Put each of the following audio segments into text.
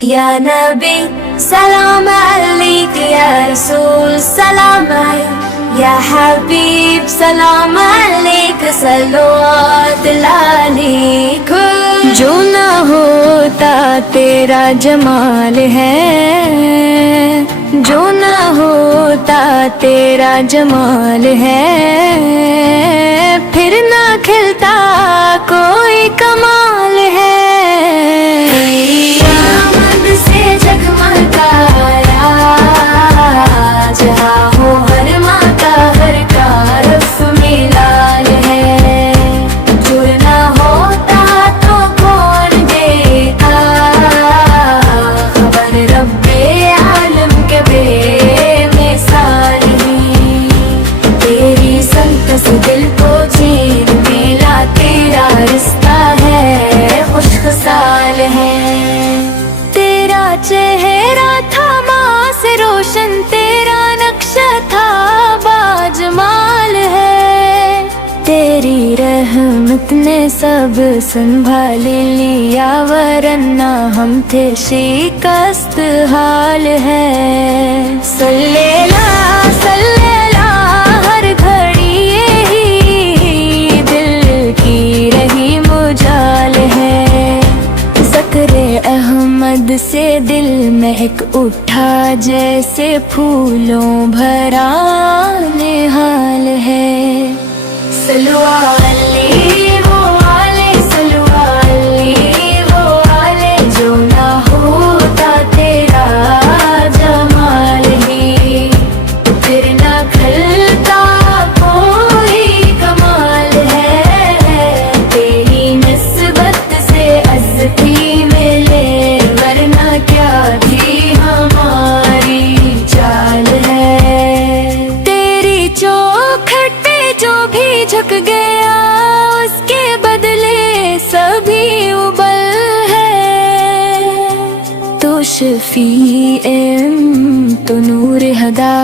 یا نبی سلام علیک، یا رسول سلام علیک، یا حبیب سلام علیک، صلوات علیک۔ جو نہ ہوتا تیرا جمال ہے، جو نہ ہوتا تیرا جمال ہے، پھر نہ کھلتا کوئی کمال ہے۔ آمد سے جگمگایا جہاں ہو ہر ماں کا، ہر کارف ملال ہے۔ جڑنا ہوتا تو کون دیتا خبر، رب عالم کے بے مثال ہی۔ تیری سنت سے دل کو چین ملا، تیرا رشتہ ہے خوش خصال ہے۔ تیرا چہرہ تھا ماں سے روشن، تیرا نقشہ تھا باجمال ہے۔ تیری رحمت نے سب سنبھال لیا، ورنہ ہم تھے شکست حال ہے۔ صلی اللہ ہر گھڑی یہی دل کی رہی مجال ہے۔ ذکر احمد سے دل مہک اٹھا، جیسے پھولوں بھرا نہال ہے۔ صلو علیہ وآلہ، صلو علیہ وآلہ، جو نہ ہوتا تیرا جمال ہی، پھر نہ کھلتا کوئی کمال ہے۔ تیری نسبت سے عزتی ملے، ورنہ کیا تھی ہماری چال ہے۔ تیری چوکھٹ پہ جو بھی جھک گیا، اس کے بدلے سبھی ابل ہے۔ تو شفیع تو نور ہدا،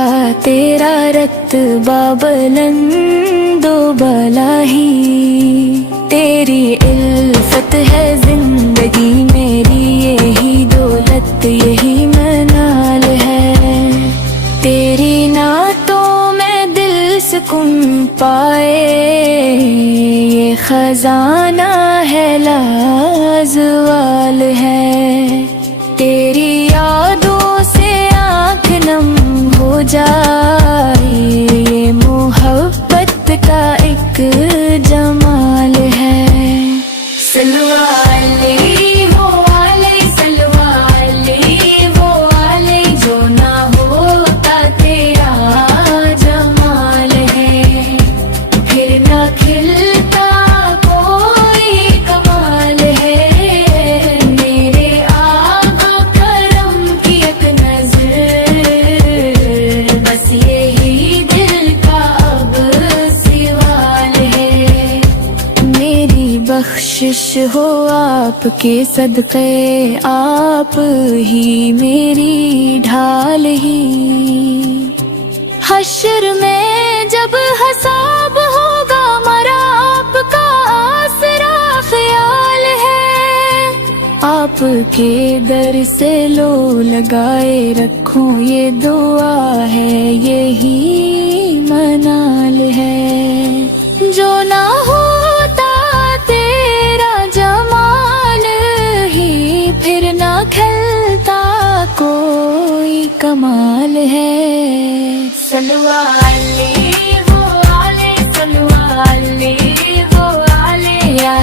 تیرا رتبہ بلند و بالا ہی۔ تیری الفت ہے زندگی میری، یہی دولت یہی منال ہے۔ تیری نعتوں میں دل سکون پائے، یہ خزانہ ہے لازوال ہے۔ تیری یادوں سے آنکھ نم ہو جائے، یہ محبت کا ایک جمال ہے۔ صلو علیہ وآلہ، صلو علیہ وآلہ، جو نہ ہوتا تیرا جمال ہے، پھر نہ کھلتا کوئی کمال ہے۔ میرے آقا کرم کی ایک نظر، بس یہی دل کا اب سوال ہے۔ میری بخشش ہو آپ کے صدقے، آپ ہی میری ڈھال ہی۔ حشر میں جب حساب ہوگا مرا، آپ کا آسرا خیال ہے۔ آپ کے در سے لو لگائے رکھوں، یہ دعا ہے یہی منال ہے۔ جو نہ ہوتا تیرا جمال ہی، پھر نہ کھلتا کوئی کمال ہے۔ صلو علیہ وآلہ، صلو علیہ وآلہ، یا